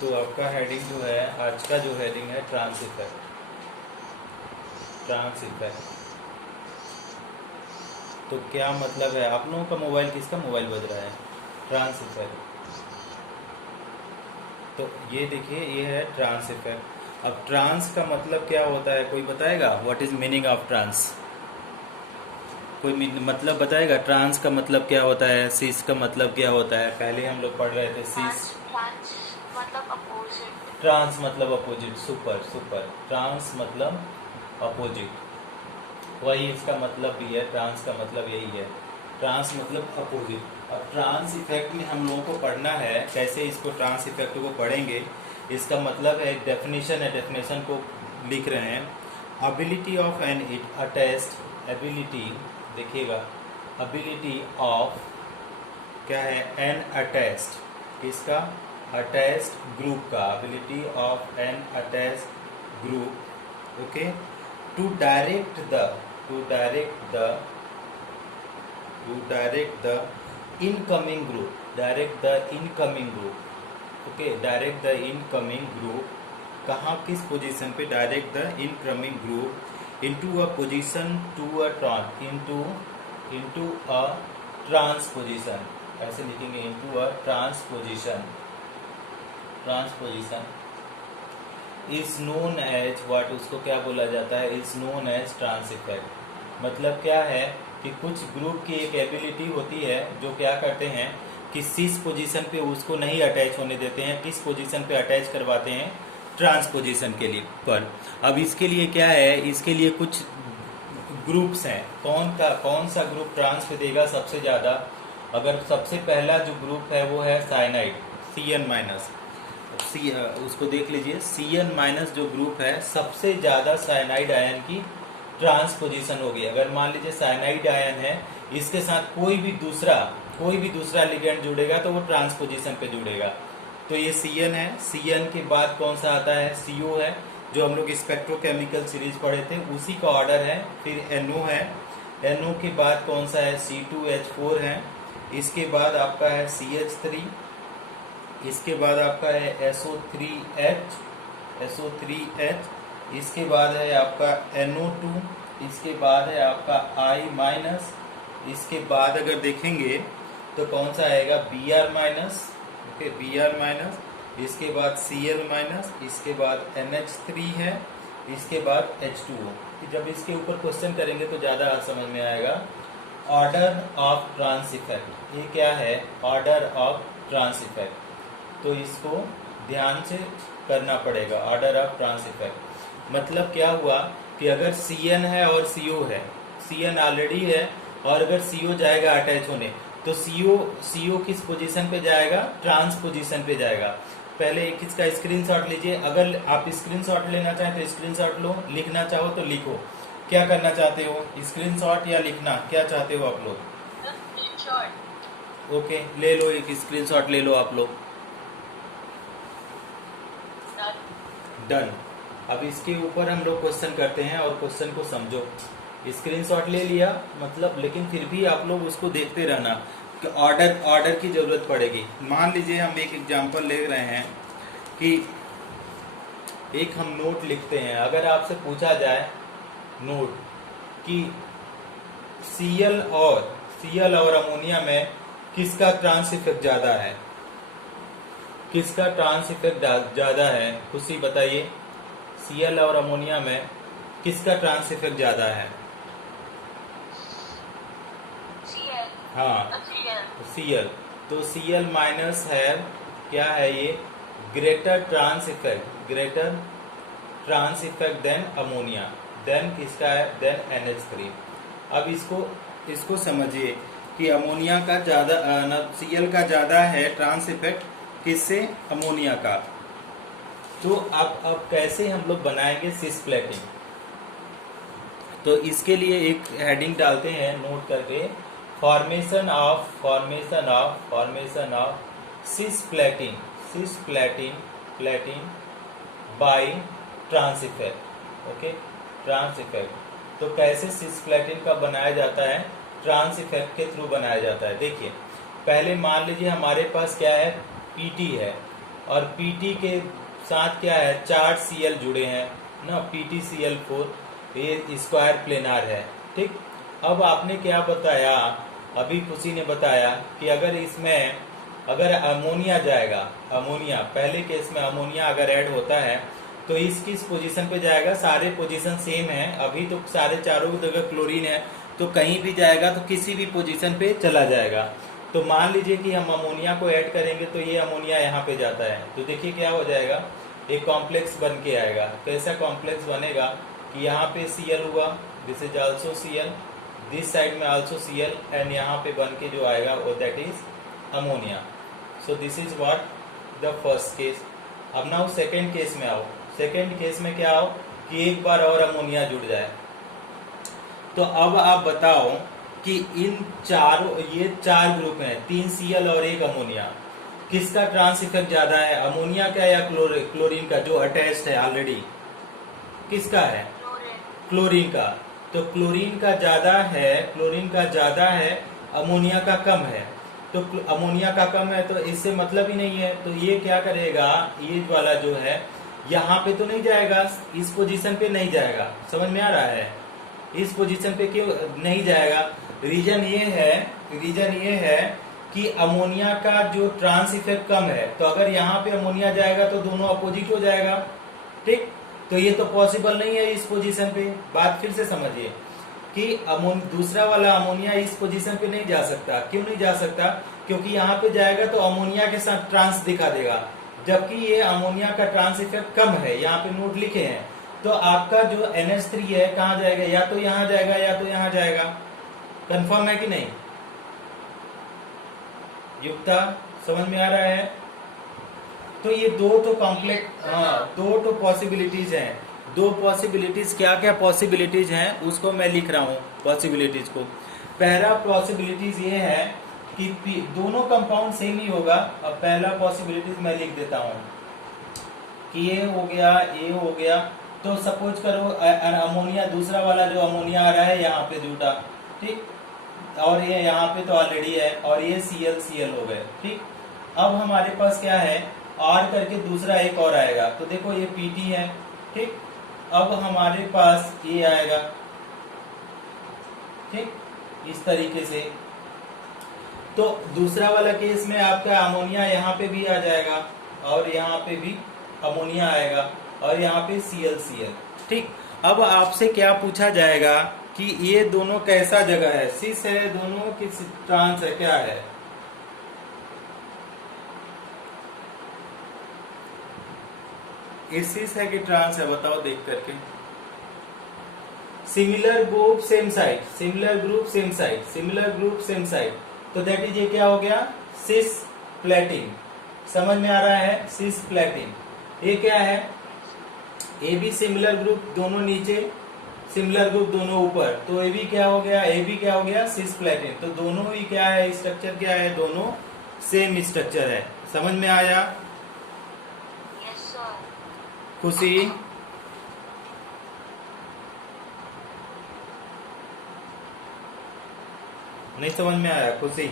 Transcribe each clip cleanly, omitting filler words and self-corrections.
तो आपका हेडिंग जो है, आज का जो हेडिंग है ट्रांस इफेक्ट। ट्रांस इफेक्ट तो क्या मतलब है? आप लोगों का मोबाइल, किसका मोबाइल बज रहा है? Trans effect. तो ये देखिए, ये है ट्रांस इफेक्ट। अब ट्रांस का मतलब क्या होता है, कोई बताएगा? What is meaning of trans? कोई मतलब बताएगा? ट्रांस का मतलब क्या होता है, सिस का मतलब क्या होता है? पहले हम लोग पढ़ रहे थे सिस। ट्रांस मतलब अपोजिट। ट्रांस मतलब अपोजिट। Super super. ट्रांस मतलब अपोजिट, वही इसका मतलब भी है। ट्रांस का मतलब यही है, ट्रांस मतलब अपोजिट। अब ट्रांस इफेक्ट में हम लोगों को पढ़ना है, कैसे इसको ट्रांस इफेक्ट को पढ़ेंगे। इसका मतलब है, डेफिनेशन है, डेफिनेशन को लिख रहे हैं। Ability of an it attest, ability देखिएगा, अबिलिटी ऑफ क्या है? एन अटेस्ट, किसका? अटेस्ट ग्रुप का। Ability of an attest group, okay, to direct the to direct the to direct the incoming group, direct the incoming group, okay, direct the incoming group. कहाँ, किस position पे? Direct the incoming group into a position to a trans, into a trans position. ऐसे लिखेंगे, into a trans position. Trans position is known as what, उसको क्या बोला जाता है? Is known as trans effect. मतलब क्या है कि कुछ ग्रुप की एक एबिलिटी होती है जो क्या करते हैं कि किस पोजीशन पे उसको नहीं अटैच होने देते हैं, किस पोजीशन पे अटैच करवाते हैं? ट्रांस पोजीशन के लिए पर। अब इसके लिए क्या है, इसके लिए कुछ ग्रुप्स हैं। कौन सा ग्रुप ट्रांस पे देगा सबसे ज़्यादा? अगर सबसे पहला जो ग्रुप है वो है साइनाइड, Cn माइनस। उसको देख लीजिए, Cn माइनस जो ग्रुप है, सबसे ज़्यादा साइनाइड आयन की ट्रांस पोजीशन होगी। अगर मान लीजिए साइनाइड आयन है, इसके साथ कोई भी दूसरा लिगेंड जुड़ेगा तो वो ट्रांस पोजीशन पे जुड़ेगा। तो ये Cn है। Cn के बाद कौन सा आता है? CO है, जो हम लोग स्पेक्ट्रोकेमिकल सीरीज पढ़े थे, उसी का ऑर्डर है। फिर NO है। NO के बाद कौन सा है? C2H4 है। इसके बाद आपका है CH3। इसके बाद आपका है SO3H। इसके बाद है आपका NO2। इसके बाद है आपका I माइनस। इसके बाद अगर देखेंगे तो कौन सा आएगा? Br minus, okay, Br minus. इसके बाद Cl माइनस। इसके बाद NH3 है। इसके बाद H2O। जब इसके ऊपर क्वेश्चन करेंगे तो ज़्यादा समझ में आएगा। ऑर्डर ऑफ ट्रांस इफेक्ट, ये क्या है? Order of trans effect. तो इसको ध्यान से करना पड़ेगा। ऑर्डर ऑफ ट्रांस इफेक्ट मतलब क्या हुआ कि अगर Cn है और CO है, Cn ऑलरेडी है और अगर CO जाएगा अटैच होने, तो CO किस पोजीशन पे जाएगा? ट्रांस पोजीशन पे जाएगा। पहले एक इसका स्क्रीनशॉट लीजिए। अगर आप स्क्रीनशॉट लेना चाहें तो स्क्रीनशॉट लो, लिखना चाहो तो लिखो। क्या करना चाहते हो, स्क्रीनशॉट या लिखना, क्या चाहते हो आप लोग? ओके, ले लो, एक स्क्रीनशॉट ले लो आप लोग। डन। अब इसके ऊपर हम लोग क्वेश्चन करते हैं और क्वेश्चन को समझो। स्क्रीनशॉट ले लिया मतलब, लेकिन फिर भी आप लोग उसको देखते रहना कि ऑर्डर की जरूरत पड़ेगी। मान लीजिए हम एक एग्जांपल ले रहे हैं कि एक हम नोट लिखते हैं। अगर आपसे पूछा जाए नोट कि Cl और अमोनिया में किसका ट्रांस इफेक्ट ज्यादा है, किसका ट्रांस इफेक्ट ज्यादा है? खुशी बताइए, Cl और अमोनिया में किसका ट्रांस इफेक्ट ज्यादा है? हाँ, Cl। तो Cl माइनस है, क्या है ये? Greater trans effect than ammonia. Than किसका है? Then NH3। अब इसको समझिए कि अमोनिया का ज्यादा, Cl का ज्यादा है ट्रांस इफेक्ट, किससे? अमोनिया का। तो अब कैसे हम लोग बनाएंगे सिस्प्लेटिन? तो इसके लिए एक हेडिंग डालते हैं नोट करके, formation of cisplatin by trans effect, okay, trans effect. तो कैसे सिस्प्लेटिन का बनाया जाता है? ट्रांस इफेक्ट के थ्रू बनाया जाता है। देखिए, पहले मान लीजिए हमारे पास क्या है? PT है। और पीटी के साथ क्या है, 4 सीएल जुड़े हैं ना, PtCl4, ये स्क्वायर प्लेनार है। ठीक, अब आपने क्या बताया, अभी खुशी ने बताया कि अगर इसमें अगर अमोनिया जाएगा, अमोनिया पहले केस में अमोनिया अगर ऐड होता है तो इस किस पोजीशन पे जाएगा, सारे पोजीशन सेम है, अभी तो सारे चारों की जगह क्लोरीन है, तो कहीं भी जाएगा तो किसी भी पोजीशन पे चला जाएगा। तो मान लीजिए कि हम अमोनिया को ऐड करेंगे तो ये अमोनिया यहाँ पे जाता है, तो देखिए क्या हो जाएगा, एक कॉम्प्लेक्स बन के आएगा। कैसा कॉम्प्लेक्स बनेगा कि यहाँ पे Cl हुआ, this is also Cl, this side में आल्सो Cl, एंड यहाँ पे बन के जो आएगा वो that is ammonia. So this is what the first case. अब नाउ सेकेंड केस में आओ। सेकेंड केस में क्या हो कि एक बार और अमोनिया जुड़ जाए। तो अब आप बताओ कि इन चारों, ये 4 ग्रुप हैं, 3 Cl और 1 अमोनिया, किसका ट्रांस इफेक्ट ज्यादा है, अमोनिया का या क्लोरीन का जो अटैच्ड है ऑलरेडी, किसका है, क्लोरीन का। तो क्लोरीन का ज्यादा है, क्लोरीन का ज्यादा है, अमोनिया का कम है। तो अमोनिया का कम है तो इससे मतलब ही नहीं है, तो ये क्या करेगा, ये वाला जो है यहाँ पे तो नहीं जाएगा, इस पोजीशन पे नहीं जाएगा। समझ में आ रहा है, इस पोजीशन पे क्यों नहीं जाएगा, रीजन ये है कि अमोनिया का जो ट्रांस इफेक्ट कम है, तो अगर यहाँ पे अमोनिया जाएगा तो दोनों अपोजिट हो जाएगा। ठीक, तो ये तो पॉसिबल नहीं है इस पोजीशन पे। बात फिर से समझिए कि दूसरा वाला अमोनिया इस पोजीशन पे नहीं जा सकता। क्यों नहीं जा सकता, क्योंकि यहाँ पे जाएगा तो अमोनिया के साथ ट्रांस दिखा देगा, जबकि ये अमोनिया का ट्रांस इफेक्ट कम है, यहाँ पे नोट लिखे हैं। तो आपका जो NH3 है कहाँ जाएगा, या तो यहाँ जाएगा या तो यहाँ जाएगा। कंफर्म है कि नहीं युक्ता, समझ में आ रहा है। तो ये दो तो कॉम्प्लेक्स, दो तो पॉसिबिलिटीज हैं। 2 पॉसिबिलिटीज, क्या क्या पॉसिबिलिटीज हैं उसको मैं लिख रहा हूँ पॉसिबिलिटीज को। पहला पॉसिबिलिटीज ये है कि दोनों कंपाउंड सेम ही होगा। अब पहला पॉसिबिलिटीज मैं लिख देता हूँ कि ये हो गया, तो सपोज करो अमोनिया, दूसरा वाला जो अमोनिया आ रहा है यहाँ पे जुटा, ठीक, और ये यहाँ पे तो ऑलरेडी है, और ये Cl हो गए। ठीक, अब हमारे पास क्या है, R करके दूसरा एक और आएगा, तो देखो ये Pt है। ठीक, अब हमारे पास ये आएगा, ठीक, इस तरीके से। तो दूसरा वाला केस में आपका अमोनिया यहाँ पे भी आ जाएगा, और यहाँ पे भी अमोनिया आएगा, और यहाँ पे Cl। ठीक, अब आपसे क्या पूछा जाएगा कि ये दोनों कैसा जगह है, सिस है दोनों की ट्रांस है, क्या है। ये सिस है कि ट्रांस है, बताओ देख करके। Similar group same side, similar group same side, similar group same side, तो दैट इज ये क्या हो गया, सिस प्लेटिन। समझ में आ रहा है, सिस प्लेटिन। ये क्या है, ए बी सिमिलर ग्रुप दोनों नीचे, सिमिलर ग्रुप दोनों ऊपर, तो ए बी क्या हो गया, ए बी क्या हो गया, सिस प्लेटिन। तो दोनों ही क्या है, स्ट्रक्चर क्या है, दोनों सेम स्ट्रक्चर है। समझ में आया यस सर। खुशी, नहीं समझ में आया खुशी,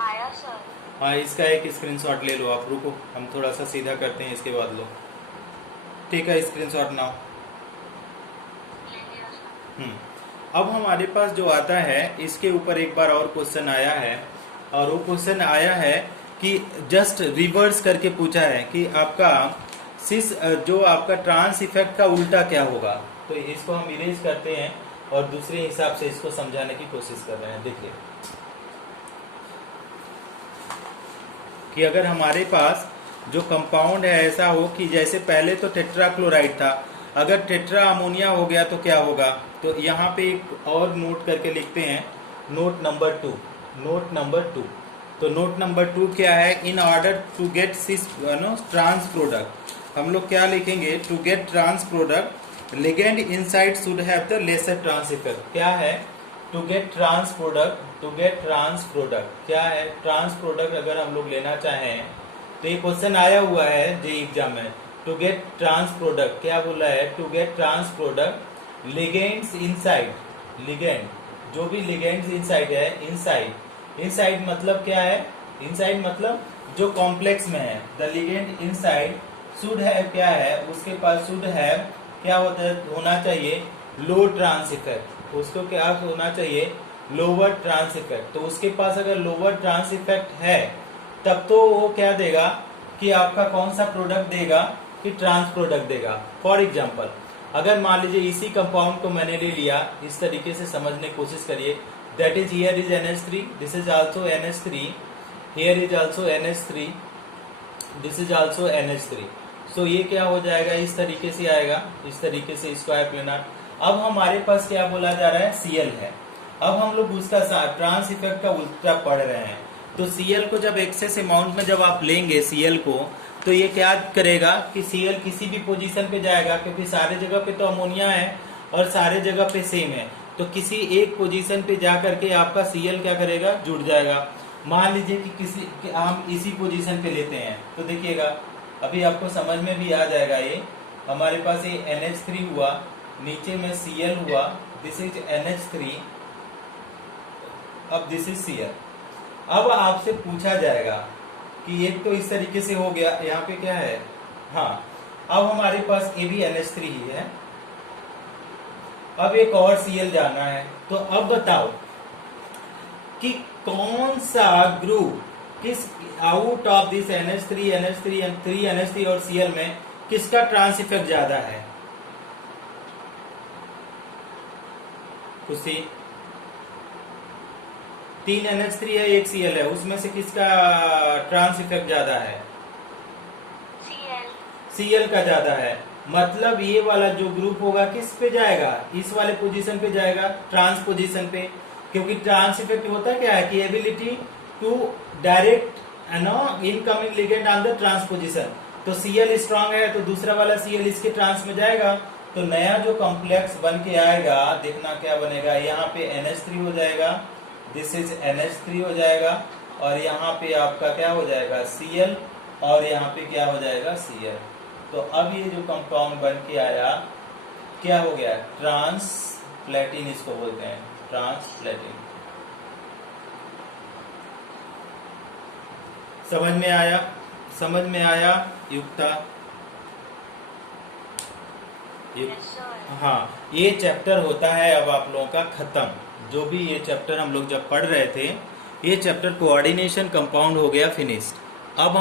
आया सर। हाँ, इसका एक स्क्रीनशॉट ले लो आप, रुको हम थोड़ा सा सीधा करते हैं, इसके बाद लो। ठीक है, स्क्रीनशॉट नाउ। ले लिया सर। अब हमारे पास जो आता है, इसके ऊपर एक बार और क्वेश्चन आया है, और वो क्वेश्चन आया है कि जस्ट रिवर्स करके पूछा है कि आपका सिस, जो आपका ट्रांस इफेक्ट का उल्टा क्या होगा। तो इसको हम इरेज करते हैं और दूसरे हिसाब से इसको समझाने की कोशिश कर रहे हैं। देखिए कि अगर हमारे पास जो कंपाउंड है ऐसा हो कि जैसे पहले तो टेट्राक्लोराइड था, अगर टेट्रा अमोनिया हो गया तो क्या होगा। तो यहाँ पे एक और नोट करके लिखते हैं, नोट नंबर 2, नोट नंबर 2। तो नोट नंबर 2 क्या है, in order to get cis trans product, हम लोग क्या लिखेंगे, to get trans product ligand inside should have the lesser trans effect. क्या है, to get trans product, to get trans product क्या है, ट्रांस प्रोडक्ट अगर हम लोग लेना चाहें तो ये क्वेश्चन आया हुआ है जे एग्जाम में। टू गेट ट्रांस प्रोडक्ट क्या बोला है, to get trans product ligands inside, ligand जो भी लिगेंड्स इनसाइड है, इनसाइड, इनसाइड मतलब क्या है, इनसाइड मतलब जो कॉम्प्लेक्स में है, द लिगेंड इनसाइड शुड है क्या है, उसके पास शुड है क्या होना चाहिए, लो ट्रांस इफेक्ट, उसको क्या होना चाहिए, लोअर ट्रांस इफेक्ट। तो उसके पास अगर लोअर ट्रांस इफेक्ट है तब तो वो क्या देगा कि आपका कौन सा प्रोडक्ट देगा, कि ट्रांस प्रोडक्ट देगा। फॉर एग्जाम्पल अगर मान लीजिए इसी कंपाउंड को मैंने ले लिया, इस तरीके से समझने की कोशिश करिए, that is here is NH3, this is also NH3, here is also NH3, this is also NH3। सो ये क्या हो जाएगा, इस तरीके से आएगा, इस तरीके से स्क्वायर प्लेनार। अब हमारे पास क्या बोला जा रहा है, Cl है। अब हम लोग उसका ट्रांस इफेक्ट का उल्टा पढ़ रहे हैं। तो Cl को जब एक्सेस अमाउंट में जब आप लेंगे Cl को, तो ये क्या करेगा कि Cl किसी भी पोजीशन पे जाएगा, क्योंकि सारे जगह पे तो अमोनिया है और सारे जगह पे सेम है, तो किसी एक पोजीशन पे जा करके आपका Cl क्या करेगा, जुड़ जाएगा। मान लीजिए कि हम इसी पोजीशन पे लेते हैं, तो देखिएगा अभी आपको समझ में भी आ जाएगा। ये हमारे पास ये NH3 हुआ, नीचे में Cl हुआ, दिस इज NH3, अब दिस इज Cl। अब आपसे पूछा जाएगा कि एक तो इस तरीके से हो गया, यहाँ पे क्या है, हाँ, अब हमारे पास ये भी NH3 ही है, अब एक और Cl जाना है। तो अब बताओ कि कौन सा ग्रुप किस out of this NH3 NH3 और Cl में किसका ट्रांस इफेक्ट ज्यादा है, खुशी? 3 NH3 है, 1 Cl है, उसमें से किसका ट्रांस इफेक्ट ज्यादा है, Cl का ज्यादा है। मतलब ये वाला जो ग्रुप होगा किस पे जाएगा, इस वाले पोजीशन पे जाएगा, ट्रांस पोजीशन पे, क्योंकि ट्रांस इफेक्ट होता क्या है कि ability to direct incoming ligand on the trans position. तो Cl स्ट्रांग है तो दूसरा वाला Cl इसके ट्रांस में जाएगा, तो नया जो कॉम्प्लेक्स बन के आएगा, देखना क्या बनेगा, यहाँ पे NH3 हो जाएगा, दिस इज NH3 हो जाएगा, और यहाँ पे आपका क्या हो जाएगा, Cl, और यहाँ पे क्या हो जाएगा, Cl। तो अब ये जो कंपाउंड बन के आया क्या हो गया, ट्रांस प्लेटिन, इसको बोलते हैं ट्रांस प्लेटिन। समझ में आया, समझ में आया युक्ता? हाँ, ये चैप्टर होता है अब आप लोगों का खत्म। जो भी ये चैप्टर हम लोग जब पढ़ रहे थे, ये चैप्टर कोऑर्डिनेशन कंपाउंड हो गया फिनिश्ड। अब हम